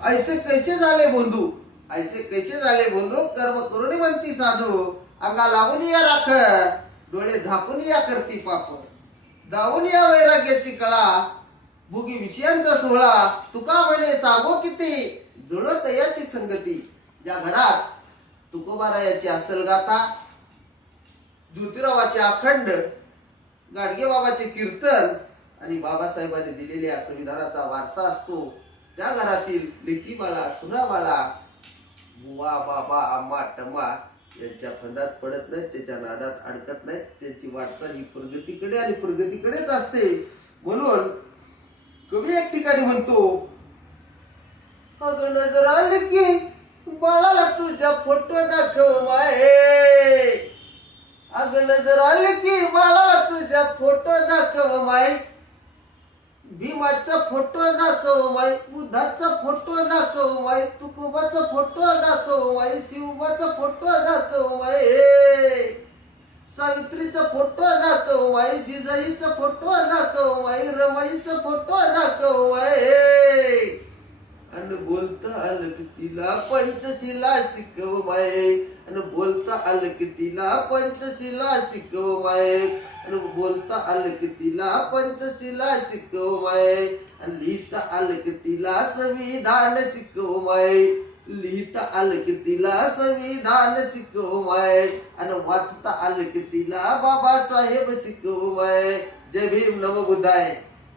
ऐसे कैसे झाले बंधू, ऐसे कैसे झाले बंधू, कर्म करुणी म्हणती साधू, अंगा लावून या राख, डोळे झाकून या करती पाप, दावून या वैराग्याची कळा, भुगी विषयांचा सोहळा, तुका म्हणे साबो किती, जुळत याची संगती. ज्या घरात तुकोबारायाची असल गाथा, ज्योतिरावाचे अखंड, गाडगे बाबाचे कीर्तन आणि बाबासाहेबांनी दिलेल्या संविधानाचा वारसा असतो, त्या घरातील लेकी बाळा, सुना बाळा, बुवा बाबा आम्हा टमा यांच्या फंदात पडत नाहीत, त्याच्या नादात अडकत नाहीत. त्यांची वाटचाल ही प्रगतीकडे आणि प्रगतीकडेच असते. म्हणून कवी एक ठिकाणी म्हणतो, अगं नजर आली की बाळाला तुझ्या फोटो दाखव माये, अगं नजर आली की बाळाला तुझ्या फोटो दाखव माय, भीमाचा फोटो दाखव माय, बुद्धाचा फोटो दाखव माय, तुकोबाचा फोटो दाखव माय, शिवबाचा फोटो दाखव माय, सावित्रीचा फोटो दाखव माय, जिजाईचा फोटो दाखव माय, रमाईचा फोटो दाखव माय, अन बोलता आलं की तिला पंचशिला शिकव माय, अन बोलता आलं की तिला पंचशिला शिकव माय, अन बोलता आलं की तिला पंचशिला शिकव माय, अन लिहिता आलं की तिला संविधान शिकव माय, लिहिता आलं की तिला संविधान शिकव माय, अन वाचता आलं की तिला बाबासाहेब शिकव माय. जय भीम, नमो बुद्धाय.